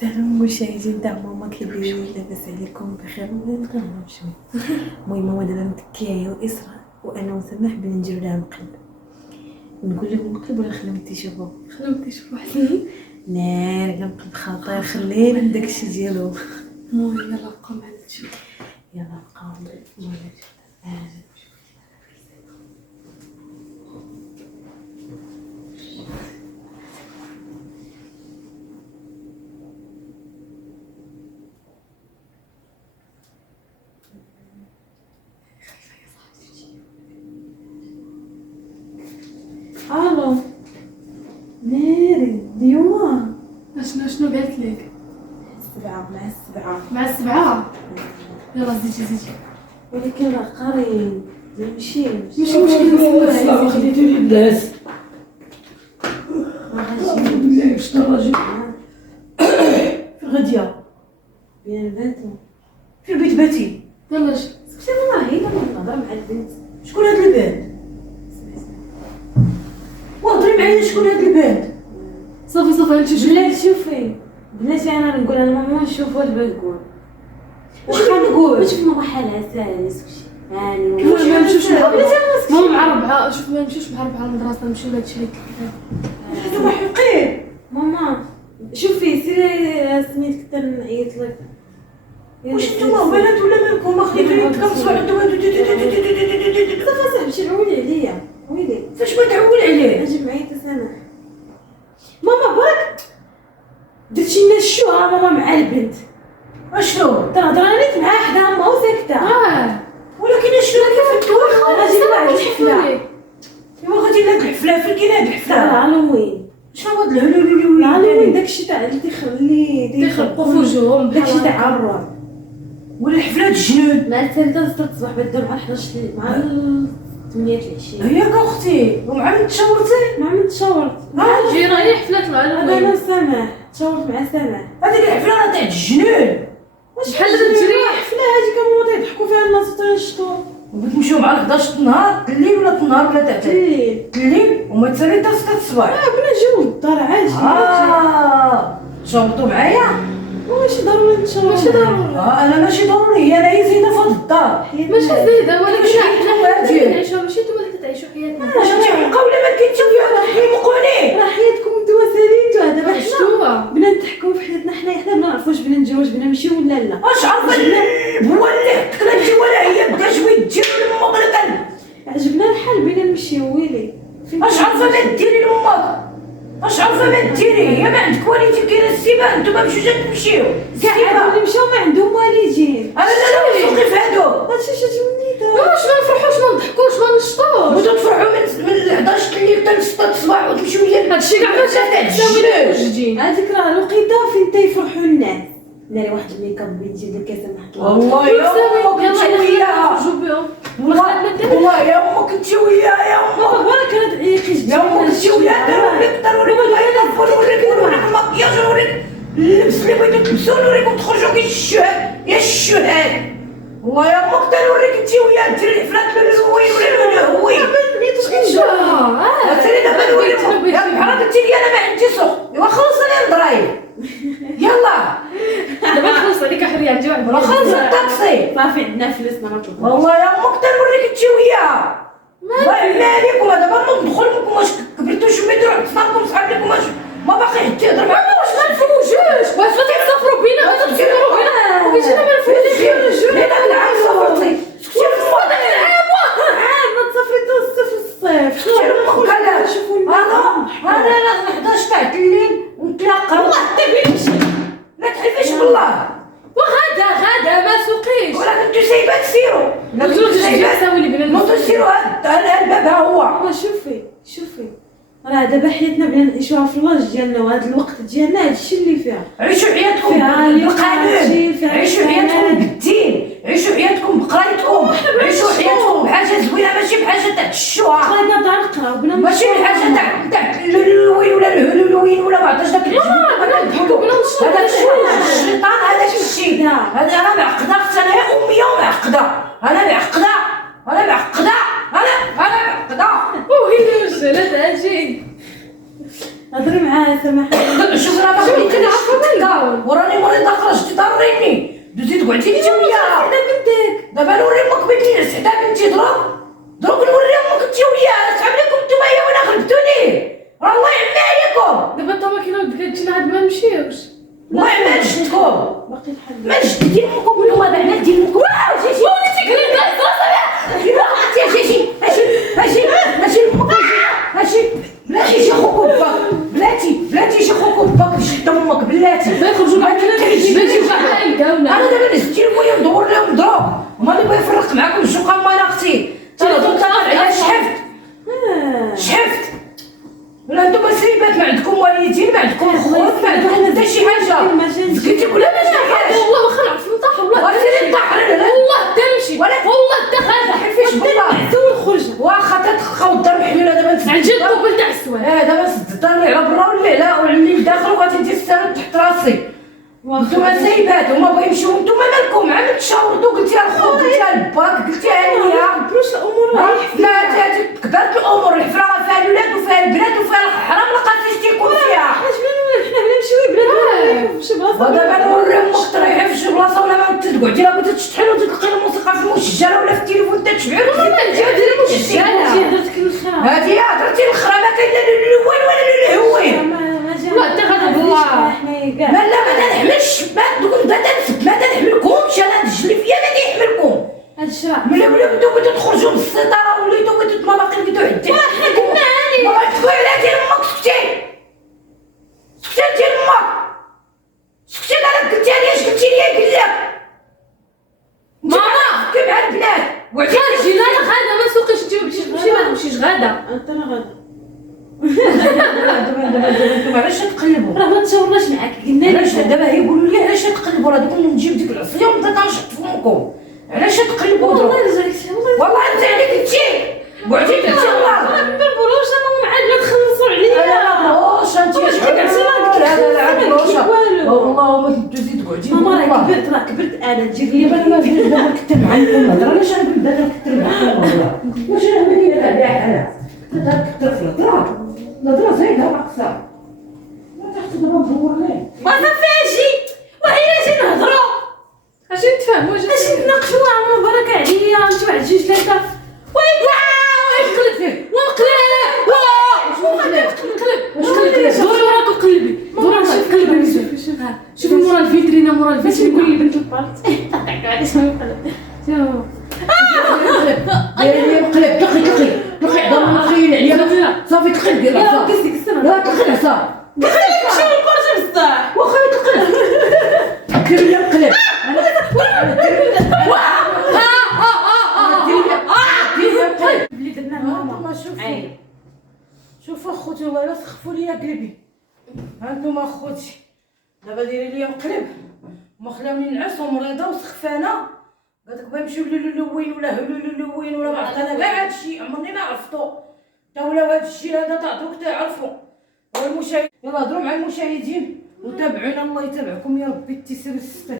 سلام مشاهدين تاع ماما كيديروا؟ لاباس عليكم بخير؟ نقراهم شويه. المهم ماما دابا متكيه واسراء وانا وسماح بنديروا لها مقلب. نقول لهم نقلب ولا نخليهم تيشوفوا؟ خليهم تيشوفوا احسن. ناري مقلب خطير، خلينا داكشي ديالو. المهم يلا بقاو معنا نشوف. يلا بقاو معنا. الو ناري ديما شنو قالت لك؟ السبعة مع السبعة مع السبعة. يلا زيدي ولكن راه قارين ماشي ماشي مشكل. خليتو لي الناس باش الراجل في غاديه بيان باتو في البيت باتي. يلا سكتي والله هي نهضر مع البنت. شكون هاد البنت؟ وهضري معايا شكون هاد البنت؟ صافي انت بلاتي شوفي بلاتي انا نقول انا ماما نشوف واش بغا تقول. واخا نقول؟ باش ماما حالها سالي سكتي هاني كيفاش ما نمشيوش مع ماما مع ربعة. شوف ما نمشيوش مع ربعة للمدرسة، نمشيو لهادشي اللي قلت هذا حقير. ماما شوفي سيري سميتك حتى نعيط لك. واش نتوما بنات ولا مالكم؟ ما خليتو لي تكمسوا عندو صافي صاحبي شي عولي عليا ويلي فاش ما تعول عليه؟ اجي معايا تسامح. ماما برك درتي لنا الشوها ماما مع البنت اشنو؟ تهضر انا نيت معاها حدا ما وساكته. ولكن اشنو كيف تقول؟ غادي لهاد الحفله ايوا غادي لهاد الحفله فين كاين هاد الحفله؟ هالوين شنو هاد الهلولولولي؟ هالوين داكشي تاع اللي تيخلقوا في وجوههم داكشي تاع الرعب. ولا الحفله الجنود؟ مع الثالثة 6 الصباح بداو مع 11 مع 8 العشيه. هياك اختي ومع تشاورتي مع من تشاورت جيراني حفلات مع انا الوين. سامح تشاورت مع سامح. هذيك الحفله راه تاع الجنود. واش بحال تجري حفله هادي كانوا يضحكوا فيها الناس وتنشطوا بغيت نمشيو مع 11 النهار الليل ولا النهار ولا تاع الليل. الليل وما تسالي حتى 6 الصباح. بنا نجيو للدار عادي. شاورتوا معايا؟ ماشي ضروري نتشاور. ماشي ضروري. انا ماشي ضروري، انا هي زينه في هاد الدار. ماشي زايدة ولكن ماشي حنا عادي. كنعيشوها ماشي نتوما اللي كتعيشوا حياتنا. واش انت حقا ولا ما كاينش فيها راه حيمقوني؟ راه حياتكم نتوما ساليتوها دابا حنا شفتوها بنا نضحكوا في حياتنا حنا ما نعرفوش بنا نتزوج بنا ماشي ولا لا. واش عارفه هو اللي حكنا انت ولا هي بدا شويه دير لامك؟ عجبنا الحال بينا نمشيو ويلي. واش عارفه ما ديري لامك؟ واش عارفه ما ديري؟ هي ما عندك والدين كاين السيبه، نتوما مشيو تمشيو كاع اللي مشاو ما عندهم والدين. انا لا نسوقي في هادو. هادشي شي منيته. واش ما نفرحوش ما نضحكوش ما نشطوش. بغيتو تفرحوا من 11 الليل حتى 6 الصباح وتمشيو ليا هادشي كاع ما تاع موجودين. هذيك راه الوقيته فين تيفرحوا الناس. ناري واحد الميكاب بيجي لك كسمحت الله. والله يا امك انت وياها. نخرجوا بهم. والله يا امك انت وياها يا امك. برك هاد عيقيش يا امك انت وياها. نوريك الميكاب نوريك المكياج نوريك اللبس اللي بغيتو تلبسو نوريكم تخرجوا كي الشهاد يا الشهاد. والله يا امك نوريك انت وياها ديري الحفلات بالوين ولا بالهوين. سيري دابا نوريكم يا بحال قلتي لي انا ما عندي سوق. ايوا خلص انا الضرايب يلا دابا خلص عليك حريه عندي واحد راه خلص الطاكسي. صافي عندنا فلوس ما نطلبوش. والله يا امك نوريك انت وياها. الله يعلم عليكم دابا ندخل لكم واش كبرتوا شميتوا عند صحابكم صحاب لكم واش ما باقي حتى يهضر معاكم. واش ما نفوجوش واش غادي تسافروا بينا غادي تسافروا بينا وكيجينا ما نفوجوش. لا داك العام صافرتي سكتي لامك. عاد ما تسافري حتى الصيف الصيف. سكتي لامك علاش انا 11 تاع الليل نتلاقى والله تبينش لا تحلفيش بالله. وغدا ما سوقيش. ولكن انتو سايبات سيروا نزلوا تساوي لي بنا نوضوا سيروا هذا الباب ها هو. ما شوفي راه دابا حياتنا بنا نعيشوها في اللاج ديالنا وهذا الوقت ديالنا هادشي اللي فيها. عيشوا حياتكم فيها بالقانون، فيها عيشوا حياتكم بالدين، عيشوا حياتكم بقرايتكم، عيشوا حياتكم بحاجه زوينه ماشي بحاجه تاع الشوها، خلينا نبدا نقراو بنا ماشي بحاجه تاع الهلوين ولا الهلولوين ولا ما عرفتش داك هذا الشيطان. هذا الشيء هذا انا معقده اختي انا يا اميه ومعقده انا معقده انا معقده. وهي الجلد اجي هضري معاها سماح. شوف راه باغي نعرفوا مريضه خرجتي ضريني دوزي تقعدي انت وياها. سعدة بنتك. دابا نوري امك بنتي سعدة بنتي دروك نوري امك انت وياها. شحال لكم نتوما هي وين غلبتوني؟ راه الله يعمي عليكم. دابا انت ما كاينه ولدك هادشي عاد ما نمشيوش. الله يعمي على جدكم. باقي الحل. ما جدتي امكم ولا ما بعنا ديال امكم. شي وليتي كريم داز ماشي امك ماشي بلاتي شي خوك وباك بلاتي شي خوك وباك شد امك بلاتي ما يخرجوا معاك بلاتي وكاع يداونا. انا دابا نزلتي المهم ندور لهم ضروب وما اللي بغا يفرق معاكم الشقه ما انا اختي شحفت ولا انتم سيبات ما عندكم والدين ما عندكم خوت ما عندكم حتى شي حاجه سكتي كلها ما شافاش والله واخا نعرف نطاح والله وسيري طاح والله تمشي والله دخل حيفاش بالله سوي الخرجه. واخا تتخاو الدار محلوله دابا نسد عجل الطوبل تاع السواد. دابا نسد الدار اللي على برا واللي على واللي لداخل وغادي ندير السند تحت راسي. نتوما سايبات هما بغاو يمشيو نتوما مالكم عاد تشاورتو قلتيها لخوك قلتيها لباك قلتيها ليا كبروش الامور لا كبرت الامور الحفره راه فيها الولاد وفيها البنات وفيها الحرام لقاتيش تيكون فيها. حاج حنا بلا نمشيو بلا في شي بلاصه. ودابا نوري امك تريحي في شي بلاصه ولا ما تقعدي راه بغيتي تشطحي وتلقي الموسيقى في المسجله ولا في التليفون تتبعي ديري المسجله. درت كل الخير. هادي درتي الخرا ما كاين لا الاول ولا الهوين. والله حتى غدا والله. ما نحمل الشباك دوك بدا نسب ما نحملكمش انا تجلي فيا ما نحملكم. هاد الشرع. ملي بديتو تخرجوا من السيطره وليتو بديتو الملاقي بديتو عندي. حنا قلنا عليك. ما تقولي على ديال امك سكتي ديال امك سكتي انا قلتي لي اش قلتي لي قال لك ماما كي مع البنات خرجي لا لا غدا ما نسوقش انت ما تمشي ما تمشيش غدا. انت راه غدا. دابا نتوما علاش تقلبوا؟ راه ما تشاورناش معاك قلنا علاش لك. دابا يقولوا لي علاش تقلبوا؟ راه دوك نجيب ديك العصيه ونبدا تنشط فمكم. علاش تقلبوا دروك؟ والله رجعك والله انت عليك انتي قعدي انتي والله ما نبربروش انا معاد لا تخلصوا عليا. لا واش انت لا والله ما تدوزي تقعدي. ماما راه كبرت انا تجيب لي انا ما فيش دابا نكثر معاكم الهضره. علاش انا دابا نكثر معاكم الهضره؟ واش انا ملي على حالات كثر في الهضره زايده ناقصه. ما تحت دابا ندور ليه ما صافيش وعلى جي نهضروا اش نتفاهموا اش نتناقشوا. عمر بركه عليا انت واحد جوج ثلاثه وين نقلب فيه ونقلب دوري وراك وقلبي دوري وراك قلبي. شوفي مورا الفيترينا مورا الفيترينا نقول لي بنت البارت طاقك على اسمها قلب. ديري لي مقلب تقي عظام مخيل عليا صافي تقي دير العصا. قصدي كسرها. لا تقي العصا شنو البرج بصح. واخا تقلب دير لي مقلب اللي درنا ماما. شوفوا اخوتي ولا سخفوا لي قلبي. ها انتم اخوتي دابا ديري لي مقلب ما خلاوني نعس ومريضه وسخفانه. قالت لك نمشيو للوين ولا هلولوين ولا ما عرفت انا كاع هادشي عمرني ما عرفتو تا ولاو هادشي هذا تعطوك تعرفوا. والمشاهدين يلا هضروا مع المشاهدين وتابعونا الله يتابعكم يا ربي تيسير الستة.